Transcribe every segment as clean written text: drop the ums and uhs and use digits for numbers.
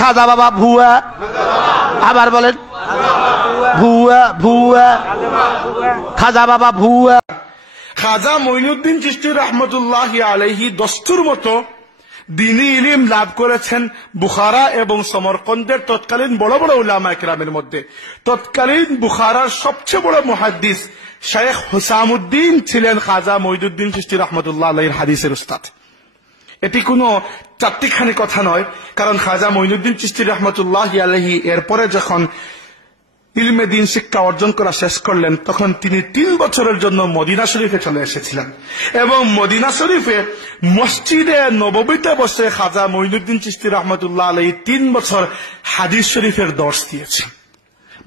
খাজা বাবা ভুয়া, আবার বলেন ভুয়া ভুয়া, খাজা বাবা ভুয়া। খাজা মঈনুদ্দিন চিশতি রহমতুল্লাহি আলাইহি দস্তুর মতো দ্বীনি ইলম লাভ করেছেন বুখারা এবং সমরকন্দের তৎকালীন বড় বড় উলামায়ে কেরামের মধ্যে। তৎকালীন বুখারার সবচেয়ে বড় মুহাদ্দিস শেখ হুসামউদ্দিন ছিলেন খাজা মঈনুদ্দিন চিশতি রহমতুল্লাহ আলাইহির হাদিসের উস্তাদ। এটি কোনো চারটিখানি কথা নয়, কারণ খাজা মঈনুদ্দিন চিশতি রহমতুল্লাহি আলাইহি এরপরে যখন ইলমে দ্বীন শিক্ষা অর্জন করা শেষ করলেন, তখন তিনি 3 বছরের জন্য মদিনা শরীফে চলে এসেছিলেন এবং মদিনা শরীফে মসজিদে নববীতে বসে খাজা মঈনুদ্দিন চিশতি রহমতুল্লাহ আলাইহি 3 বছর হাদিস শরীফের দর্শ দিয়েছেন।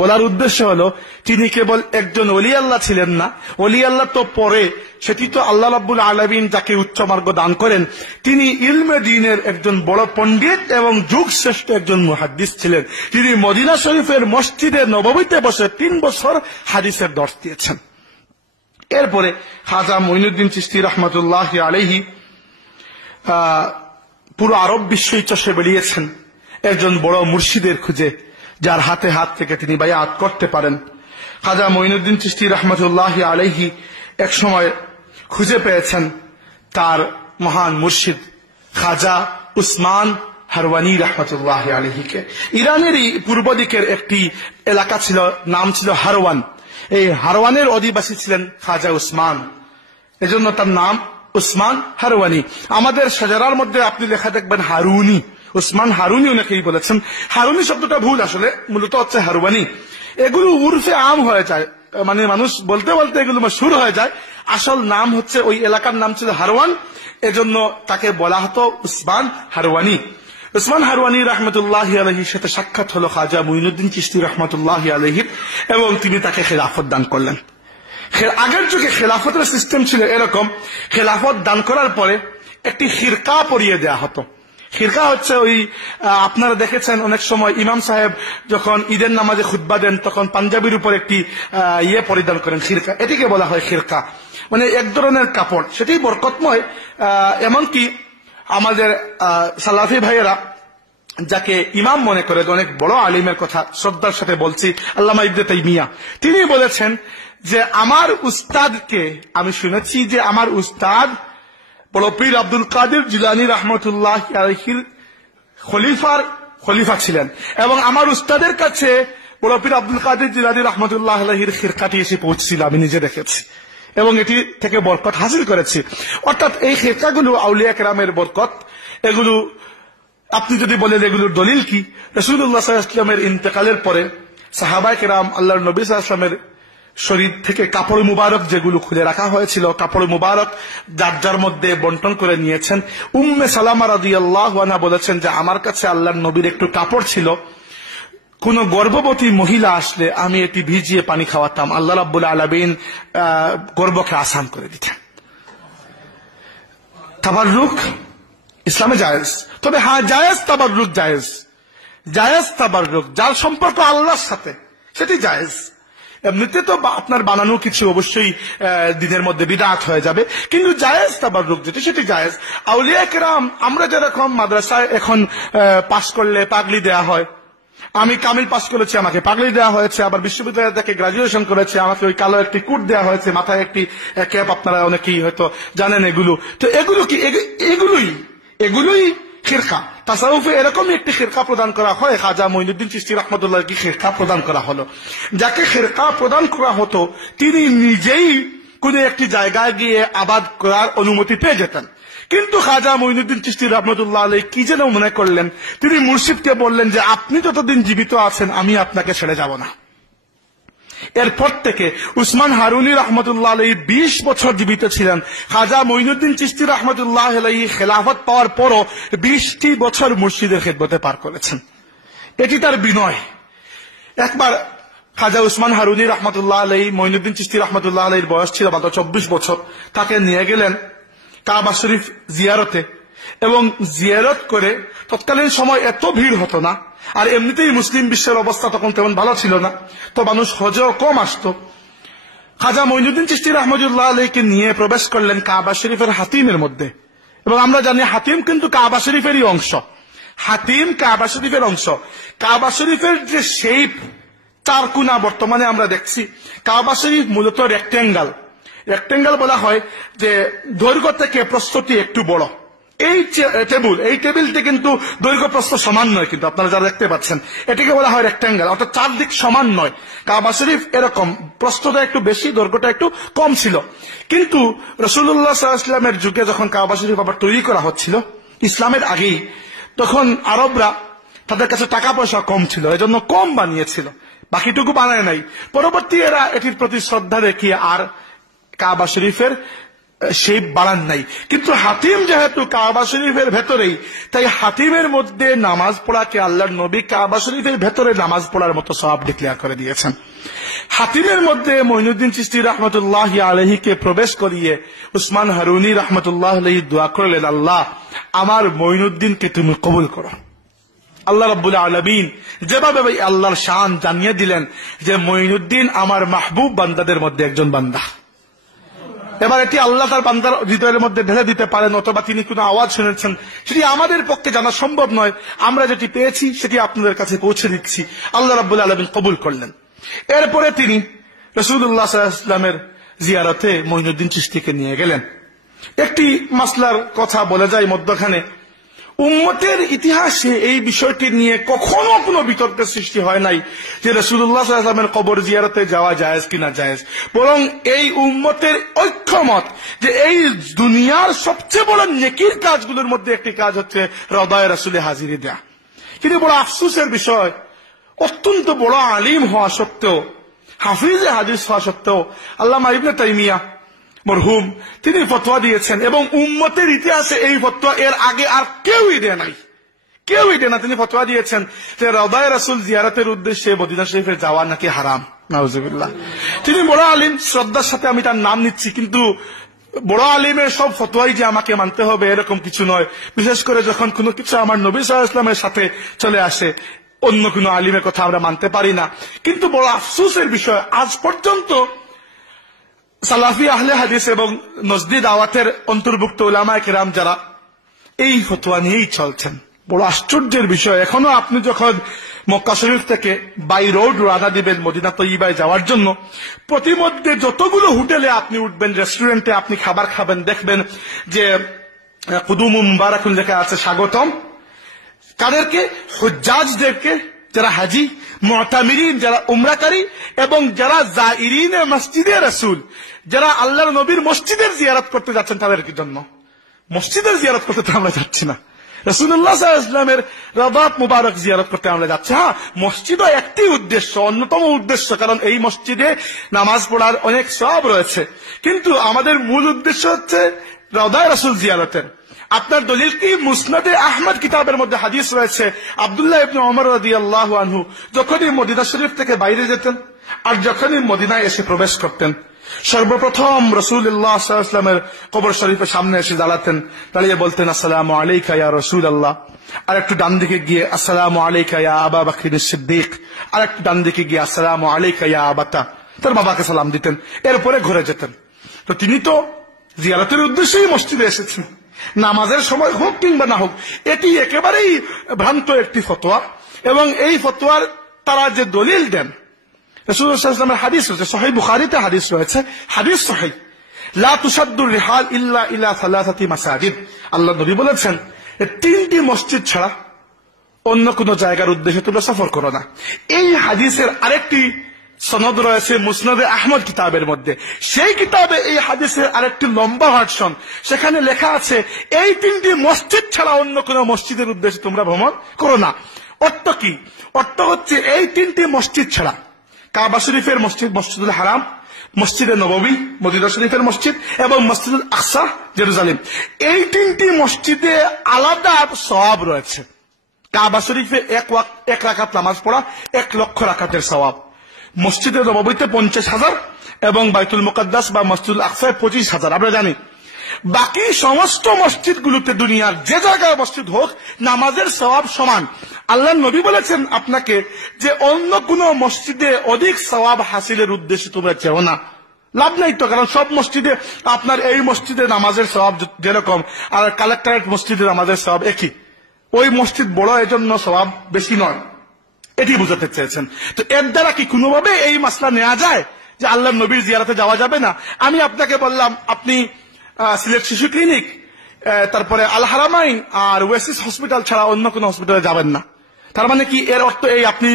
বলার উদ্দেশ্য হলো, তিনি কেবল একজন ওলি আল্লাহ ছিলেন না, ওলি আল্লাহ তো পরে, সেটি তো আল্লাহ রাব্বুল আলামিন যাকে উচ্চ মার্গ দান করেন, তিনি ইলমে দ্বীনের একজন বড় পণ্ডিত এবং যুগ শ্রেষ্ঠ একজন মুহাদ্দিস ছিলেন। তিনি মদিনা শরীফের মসজিদে নববীতে বসে 3 বছর হাদিসের দর্শ দিয়েছেন। এরপরে খাজা মঈনুদ্দিন চিশতি রহমতুল্লাহি আলাইহি পুরো আরব বিশ্বই চষে বেরিয়েছেন একজন বড় মুর্শিদের খুঁজে, যার হাতে হাত থেকে তিনি বায়াত করতে পারেন। খাজা মঈনুদ্দিন চিশতি রহমতুল্লাহি আলাইহি এক সময় খুঁজে পেয়েছেন তার মহান মুর্শিদ খাজা উসমান হারওয়ানি রহমতুল্লাহি আলাইহিকে। ইরানেরই পূর্ব দিকের একটি এলাকা ছিল, নাম ছিল হারওয়ান। এই হারওয়ানের অধিবাসী ছিলেন খাজা উসমান, এজন্য তার নাম উসমান হারওয়ানি। আমাদের শাজারার মধ্যে আপনি লেখা দেখবেন হারুনি, উসমান হারুনি অনেকেই বলেছেন। হারুনি শব্দটা ভুল, আসলে মূলত হচ্ছে হারওয়ানি। এগুলো উর্ফে আম হয়ে যায়, মানে মানুষ বলতে বলতে এগুলো মশহুর হয়ে যায়। আসল নাম হচ্ছে, ওই এলাকার নাম ছিল হারওয়ান, এজন্য তাকে বলা হতো উসমান হারওয়ানি। উসমান হারওয়ানি রহমতুল্লাহি আলাইহির সাথে সাক্ষাৎ হলো খাজা মঈনুদ্দিন চিশতি রহমতুল্লাহি আলাইহির, এবং তিনি তাকে খেলাফত দান করলেন। আগের যুগে খেলাফতের সিস্টেম ছিল এরকম, খেলাফত দান করার পরে একটি খিরকা পরিয়ে দেয়া হতো। খিরকা হচ্ছে ওই, আপনারা দেখেছেন অনেক সময় ইমাম সাহেব যখন ঈদের নামাজে খুতবা দেন, তখন পাঞ্জাবির উপর একটি পরিধান করেন, খিরকা। এটিকে বলা হয় খিরকা, মানে এক ধরনের কাপড়, সেটি বরকতময়। এমনকি আমাদের সালাফি ভাইয়েরা যাকে ইমাম মনে করে, অনেক বড় আলিমের কথা শ্রদ্ধার সাথে বলছি, আল্লামা ইবনে তাইমিয়া, তিনি বলেছেন যে আমার উস্তাদকে আমি শুনেছি যে আমার উস্তাদ বড় পীর আব্দুল কাদের জিলানী রাহমাতুল্লাহ আলাইহির খলিফা ছিলেন, এবং আমার উস্তাদের কাছে বড় পীর আব্দুল কাদের জিলানী রাহমাতুল্লাহ আলাইহির খিরকাটি এসে পৌঁছেছিল, আমি নিজে দেখেছি এবং এটি থেকে বরকত হাসিল করেছি। অর্থাৎ এই খিরকাগুলো আউলিয়া কেরামের বরকত। এগুলো আপনি যদি বলেন এগুলোর দলিল কি, রাসূলুল্লাহ সাল্লাল্লাহু আলাইহি ওয়াসাল্লামের ইন্তেকালের পরে সাহাবায়ে কেরাম আল্লাহর নবী সাল্লাল্লাহু আলাইহি ওয়াসাল্লামের শরীর থেকে কাপড় মুবারক যেগুলো খুলে রাখা হয়েছিল, কাপড় মুবারক যার যার মধ্যে বন্টন করে নিয়েছেন। উম্মে সালামা রাদিয়াল্লাহু আনহা বলেছেন যে আমার কাছে আল্লাহর নবীর একটু কাপড় ছিল, কোন গর্ভবতী মহিলা আসলে আমি এটি ভিজিয়ে পানি খাওয়াতাম, আল্লাহ রাব্বুল আলামিন গর্ভকে আসান করে দিতেন। তাবাররুক ইসলামে জায়েজ, তবে হ্যাঁ জায়েজ তাবাররুক, জায়েজ তাবাররুক যার সম্পর্ক আল্লাহর সাথে, সেটি জায়েজ। এমনিতে তো আপনার বানানো কিছু অবশ্যই দিনের মধ্যে বিদআত হয়ে যাবে, কিন্তু জায়েজ তাবাররুক যেটি, সেটি জায়েজ। আউলিয়া কেরাম, আমরা যেরকম মাদ্রাসায় এখন পাস করলে পাগড়ি দেয়া হয়, আমি কামিল পাস করেছি, আমাকে পাগড়ি দেওয়া হয়েছে, আবার বিশ্ববিদ্যালয় থেকে গ্রাজুয়েশন করেছি, আমাকে ওই কালো একটি কোট দেওয়া হয়েছে, মাথায় একটি ক্যাপ, আপনারা অনেকেই হয়তো জানেন এগুলো। তো এগুলো কি? এগুলোই খিরকা। তাসাউফে এরকমই একটি খিরকা প্রদান করা হয়। খাজা মঈনুদ্দিন চিশতি রাহমাতুল্লাহ কি খিরকা প্রদান করা হলো। যাকে খিরকা প্রদান করা হতো তিনি নিজেই কোন একটি জায়গায় গিয়ে আবাদ করার অনুমতি পেয়ে যেতেন, কিন্তু খাজা মঈনুদ্দিন চিশতি রাহমাতুল্লাহ আলাইহি কি যেন মনে করলেন, তিনি মুর্শিদকে বললেন যে আপনি যতদিন জীবিত আছেন আমি আপনাকে ছেড়ে যাব না। এরপর থেকে উসমান হারুনি রহমতুল্লাহ আলাইহি 20 বছর জীবিত ছিলেন। খাজা মঈনুদ্দিন চিশতি রহমতুল্লাহ আলাইহি খেলাফত পাওয়ার পরও 20টি বছর মুর্শিদের খেদমতে পার করেছেন। এটি তার বিনয়। একবার খাজা উসমান হারুনি রহমতুল্লাহ আলাইহি, মঈনুদ্দিন চিশতি রহমতুল্লাহ আলাইহির বয়স ছিল মাত্র 24 বছর, তাকে নিয়ে গেলেন কাবা শরীফ জিয়ারতে, এবং জিয়ারত করে তৎকালীন সময় এত ভিড় হতো না, আর এমনিতেই মুসলিম বিশ্বের অবস্থা তখন তেমন ভালো ছিল না, তো মানুষ হজেও কম আসতো। খাজা মঈনুদ্দিন চিশতি রহমতুল্লাহ আলাইহিকে নিয়ে প্রবেশ করলেন কাবা শরীফের হাতিমের মধ্যে, এবং আমরা জানি হাতিম কিন্তু কাবা শরীফেরই অংশ। হাতিম কাবা শরীফের অংশ। কাবা শরীফের যে শেপ, চারকুনা বর্তমানে আমরা দেখছি, কাবা শরীফ মূলত রেক্টেঙ্গেল। রেক্টেঙ্গেল বলা হয় যে দৈর্ঘ্য থেকে প্রস্থটি একটু বড়। এই টেবিলটি কিন্তু দৈর্ঘ্য প্রস্থ সমান নয়, কিন্তু আপনারা যারা দেখতে পাচ্ছেন এটিকে বলা হয় রেক্টেঙ্গেল, অর্থাৎ চারদিক সমান নয়। কাবা শরীফ এরকম, প্রস্থটা একটু বেশি, দৈর্ঘ্যটা একটু কম ছিল। কিন্তু রাসূলুল্লাহ সাল্লাল্লাহু আলাইহি ওয়াসাল্লামের যুগে যখন কাবা শরীফ আবার তৈরি করা হচ্ছিল, ইসলামের আগেই, তখন আরবরা তাদের কাছে টাকা পয়সা কম ছিল, এজন্য কম বানিয়েছিল, বাকিটুকু বানায় নাই। পরবর্তী এরা এটির প্রতি শ্রদ্ধা দেখিয়ে আর কাবা শরীফের শেপ বাড়ান নাই। কিন্তু হাতিম যেহেতু কাবা শরীফের ভেতরেই, তাই হাতিমের মধ্যে নামাজ পড়াকে আল্লাহর নবী কাবা শরীফের ভেতরে নামাজ পড়ার মতো সওয়াব ডিক্লেয়ার করে দিয়েছেন। হাতিমের মধ্যে মঈনুদ্দিন চিশতি রাহমাতুল্লাহি আলাইহিকে প্রবেশ করিয়ে উসমান হারুনি রাহমাতুল্লাহ আলাইহি দোয়া করলেন, আল্লাহ আমার মঈনুদ্দিনকে তুমি কবুল করো। আল্লাহ রাব্বুল আলামিন যেভাবে আল্লাহর শান জানিয়ে দিলেন যে মঈনুদ্দিন আমার মাহবুব বান্দাদের মধ্যে একজন বান্দা। এবার এটি আল্লাহ তার বান্দার হৃদয়ের মধ্যে ঢেলে দিতে পারেন, অথবা তিনি কোনো আওয়াজ শুনেছেন, সেটি আমাদের পক্ষে জানা সম্ভব নয়। আমরা যেটি পেয়েছি সেটি আপনাদের কাছে পৌঁছে দিচ্ছি। আল্লাহ রাব্বুল আলামিন কবুল করলেন। এরপরে তিনি রাসূলুল্লাহ সাল্লাল্লাহু আলাইহি ওয়াসাল্লামের জিয়ারতে মঈনুদ্দিন চিশতিকে নিয়ে গেলেন। একটি মাসলার কথা বলে যায় মধ্যখানে, উম্মতের ইতিহাসে এই বিষয়টি নিয়ে কখনো কোনো বিতর্কের সৃষ্টি হয় নাই যে রাসূলুল্লাহ সাল্লাল্লাহু আলাইহি ওয়াসাল্লামের কবর জিয়ারতে যাওয়া জায়েজ কিনা জায়েজ। বরং এই উম্মতের ঐক্যমত যে এই দুনিয়ার সবচেয়ে বড় নেকির কাজগুলোর মধ্যে একটি কাজ হচ্ছে রওদায়ে রাসূলে হাজিরি দেয়া। কিন্তু বড় আফসোসের বিষয়, অত্যন্ত বড় আলিম হওয়া সত্ত্বেও, হাফিজে হাদিস হওয়া সত্ত্বেও আল্লামা ইবনে তাইমিয়া মরহুম তিনি ফতোয়া দিয়েছেন, এবং উম্মতের ইতিহাসে এই ফতোয়া এর আগে আর কেউই দেয় নাই, কেউই দেয় না। তিনি ফতোয়া দিয়েছেন যে রওদায়ে রাসূল জিয়ারতের উদ্দেশ্যে মদিনা শরীফে যাওয়া নাকি হারাম। নাউজুবিল্লাহ। তিনি বড় আলিম, শ্রদ্ধার সাথে আমি তার নাম নিচ্ছি, কিন্তু বড় আলিমের সব ফতোয়াই যে আমাকে মানতে হবে এরকম কিছু নয়। বিশেষ করে যখন কোনো কিছু আমার নবী সাল্লাল্লাহু আলাইহি ওয়াসাল্লামের সাথে চলে আসে, অন্য কোনো আলিমের কথা আমরা মানতে পারি না। কিন্তু বড় আফসোসের বিষয়, আজ পর্যন্ত সালাফি আহলে হাদিস এবং নজদি দাওয়াতের অন্তর্ভুক্ত উলামায়ে কেরাম যারা এই ফতোয়া নিয়েই চলছেন। বড় আশ্চর্যের বিষয়, এখনো আপনি যখন মক্কা শরীফ থেকে বাই রোড রওনা দিবেন মদিনা তৈয়বায় যাওয়ার জন্য, প্রতিমধ্যে যতগুলো হোটেলে আপনি উঠবেন, রেস্টুরেন্টে আপনি খাবার খাবেন, দেখবেন যে কুদুম মুবারাকুন লেখা আছে, স্বাগতম। কাদেরকে? হুজ্জাজদেরকে, যারা হাজি, মুতামিরিন যারা উমরাকারী, এবং যারা জাইরিনে মসজিদে রাসূল, যারা আল্লাহর নবীর মসজিদের জিয়ারত করতে যাচ্ছেন তাদের জন্য। মসজিদের জিয়ারত করতে তো আমরা যাচ্ছি না, রাসূলুল্লাহ সাল্লাল্লাহু আলাইহি ওয়াসাল্লামের রওজাত মুবারক জিয়ারত করতে আমরা যাচ্ছি। হ্যাঁ, মসজিদও একটি উদ্দেশ্য, অন্যতম উদ্দেশ্য, কারণ এই মসজিদে নামাজ পড়ার অনেক সওয়াব রয়েছে, কিন্তু আমাদের মূল উদ্দেশ্য হচ্ছে রওজায়ে রাসূল জিয়ারতের। আপনার দলিল কি? মুসনাদে আহমদ কিতাবের মধ্যে হাদিস রয়েছে, আব্দুল্লাহ ইবনে ওমর রাদিয়াল্লাহু আনহু যখনই মদিনা শরীফ থেকে বাইরে যেতেন আর যখনই মদিনায় এসে প্রবেশ করতেন, সর্বপ্রথম রাসূলুল্লাহ সাল্লাল্লাহু আলাইহি ওয়াসাল্লামের কবর শরীফের সামনে এসে দাঁড়াতেন, দাঁড়িয়ে বলতেন আসসালামু আলাইকা ইয়া রাসূলুল্লাহ। আর একটু ডান দিকে গিয়ে আসসালামু আলাইকা ইয়া আবা বকর সিদ্দিক, আর একটু ডান দিকে গিয়ে আসসালামু আলাইকা ইয়া আবাতা, তার বাবাকে সালাম দিতেন, এরপরে ঘুরে যেতেন। তো তিনি তো জিয়ারতের উদ্দেশ্যেই মসজিদে এসেছেন, নামাজের সময় হোক কিংবা না হোক। এটি একেবারেই ভ্রান্ত একটি ফতোয়া, এবং এই ফতোয়ার তারা যে দলিল দেন, রাসূলুল্লাহ সাল্লাল্লাহু আলাইহি ওয়াসাল্লামের হাদিস রয়েছে, সহিহ বুখারীতে হাদিস রয়েছে, হাদিস সহিহ, লা তুসাদ্দুর রিহাল ইল্লা ইলা সালাসাতি মাসাজিদ। আল্লাহ নবী বলেছেন, তিনটি মসজিদ ছাড়া অন্য কোন জায়গার উদ্দেশ্যে তোমরা সফর করো না। এই হাদিসের আরেকটি সনদ রয়েছে মুসনাদে আহমদ কিতাবের মধ্যে, সেই কিতাবে এই হাদিসের আরেকটি লম্বা ভার্সন, সেখানে লেখা আছে এই তিনটি মসজিদ ছাড়া অন্য কোন মসজিদের উদ্দেশ্যে তোমরা ভ্রমণ করো না। অর্থ কি? অর্থ হচ্ছে এই তিনটি মসজিদ ছাড়া, কাবা শরীফের মসজিদ, মসজিদুল হারাম, মসজিদে নববী মদিনা শরীফের মসজিদ, এবং মসজিদুল আকসা জেরুজালেম, এই তিনটি মসজিদে আলাদা সওয়াব রয়েছে। কাবা শরীফে এক রাকাত নামাজ পড়া 1 লক্ষ রাকাতের সওয়াব, মসজিদে নববীতে 50,000, এবং বাইতুল মুকাদ্দাস বা মসজিদুল আকসায় 25,000। আমরা জানি বাকি সমস্ত মসজিদগুলোতে দুনিয়ার যে জায়গায় মসজিদ হোক নামাজের সওয়াব সমান। আল্লাহ নবী বলেছেন আপনাকে যে অন্য কোন মসজিদে অধিক সওয়াব হাসিলের উদ্দেশ্যে তোমরা চেও না, লাভ নাই তো, কারণ সব মসজিদে আপনার এই মসজিদে নামাজের সওয়াব যেরকম আর কালেক্টরেট মসজিদে নামাজের সওয়াব একই, ওই মসজিদ বড়, এজন্য সওয়াব বেশি নয়, এটি বুঝাতে চেয়েছেন। তো এর দ্বারা কি কোনোভাবে এই মাসলা নেওয়া যায় যে আল্লাহর নবীর জিয়ারতে যাওয়া যাবে না? আমি আপনাকে বললাম আপনি সিলেট শিশু ক্লিনিক, তারপরে আল হারামাইন আর ওয়েসিস হসপিটাল ছাড়া অন্য কোনো হসপিটালে যাবেন না, তার মানে কি এর অর্থ এই আপনি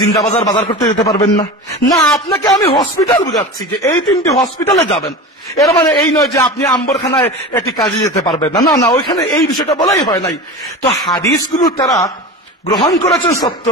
জিন্দা বাজার করতে যেতে পারবেন না? না, আপনাকে আমি হসপিটাল বুঝাচ্ছি যে এই 3টি হসপিটালে যাবেন। এর মানে এই নয় যে আপনি আম্বরখানায় একটি কাজে যেতে পারবেন না, না না, ওইখানে এই বিষয়টা বলাই হয় নাই। তো হাদিসগুলো তারা গ্রহণ করেছেন সত্য,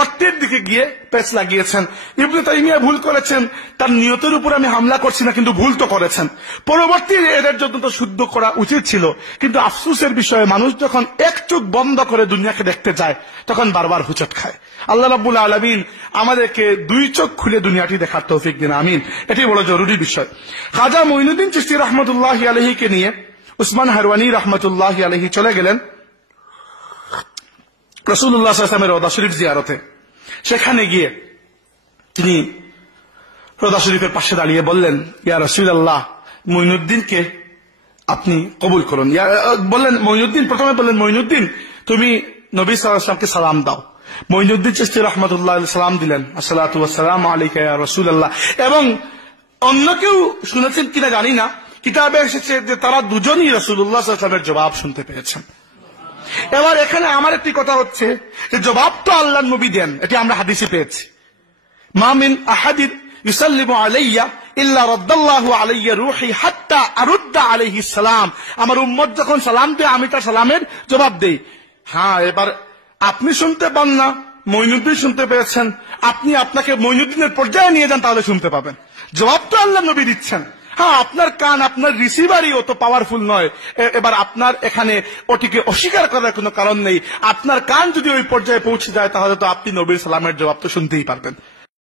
অর্থের দিকে গিয়ে পেছ লাগিয়েছেন। ইবনে তাইমিয়া ভুল করেছেন, তার নিয়তের উপর আমি হামলা করছি না, কিন্তু ভুল তো করেছেন। পরবর্তী এদের জন্য তো শুদ্ধ করা উচিত ছিল, কিন্তু আফসোসের বিষয়ে মানুষ যখন এক চোখ বন্ধ করে দুনিয়াকে দেখতে যায় তখন বারবার হুচট খায়। আল্লাহ রাব্বুল আলামিন আমাদেরকে 2 চোখ খুলে দুনিয়াটি দেখার তৌফিক দিন, আমিন। এটি বড় জরুরি বিষয়। খাজা মঈনুদ্দিন চিশতি রহমতুল্লাহি আলাইহিকে নিয়ে উসমান হারওয়ানি রহমতুল্লাহি আলাইহি চলে গেলেন রাসূলুল্লাহ সাল্লাল্লাহু আলাইহি ওয়াসাল্লামের রওজা শরীফ জিয়ারতে। সেখানে গিয়ে তিনি রওজা শরীফের পাশে দাঁড়িয়ে বললেন, ইয়া রাসূলুল্লাহ, মঈনুদ্দিনকে আপনি কবুল করুন। বললেন মঈনুদ্দিন, প্রথমে বললেন মঈনুদ্দিন তুমি নবী সাল্লাল্লাহু আলাইহি ওয়াসাল্লামকে সালাম দাও। মঈনুদ্দিন চিশতি রাহমাতুল্লাহ আলাইহি সালাম দিলেন, আসসালাতু ওয়াসসালামু আলাইকা ইয়া রাসূলুল্লাহ। এবং অন্য কেউ শুনেছেন কিনা জানি না, কিতাবে এসেছে যে তারা দুজনই রাসূলুল্লাহ সাল্লাল্লাহু আলাইহি ওয়াসাল্লামের জবাব শুনতে পেয়েছেন। এবার এখানে আমার একটি কথা হচ্ছে যে জবাব তো আল্লাহর নবী দেন, এটি আমরা হাদিসে পেয়েছি। মা মিন আহাদিন ইউসাল্লিমু আলাইয়া ইল্লা রাদ্দাল্লাহু আলাইয়া রূহি হাত্তা আরুদ্দা আলাইহিস সালাম। আমার উম্মত যখন সালাম দেয় আমি তার সালামের জবাব দেই। হ্যাঁ, এবার আপনি শুনতে পান না, মঈনুদ্দিন শুনতে পেয়েছেন, আপনি আপনাকে মঈনুদ্দিনের পর্যায়ে নিয়ে যান, তাহলে শুনতে পাবেন। জবাব তো আল্লাহর নবী দিচ্ছেন। হ্যাঁ, আপনার কান, আপনার রিসিভারই অত পাওয়ারফুল নয়। এবার আপনার এখানে ওটিকে অস্বীকার করার কোনো কারণ নেই। আপনার কান যদি ওই পর্যায়ে পৌঁছে যায় তাহলে তো আপনি নবীর সালামের জবাব তো শুনতেই পারবেন।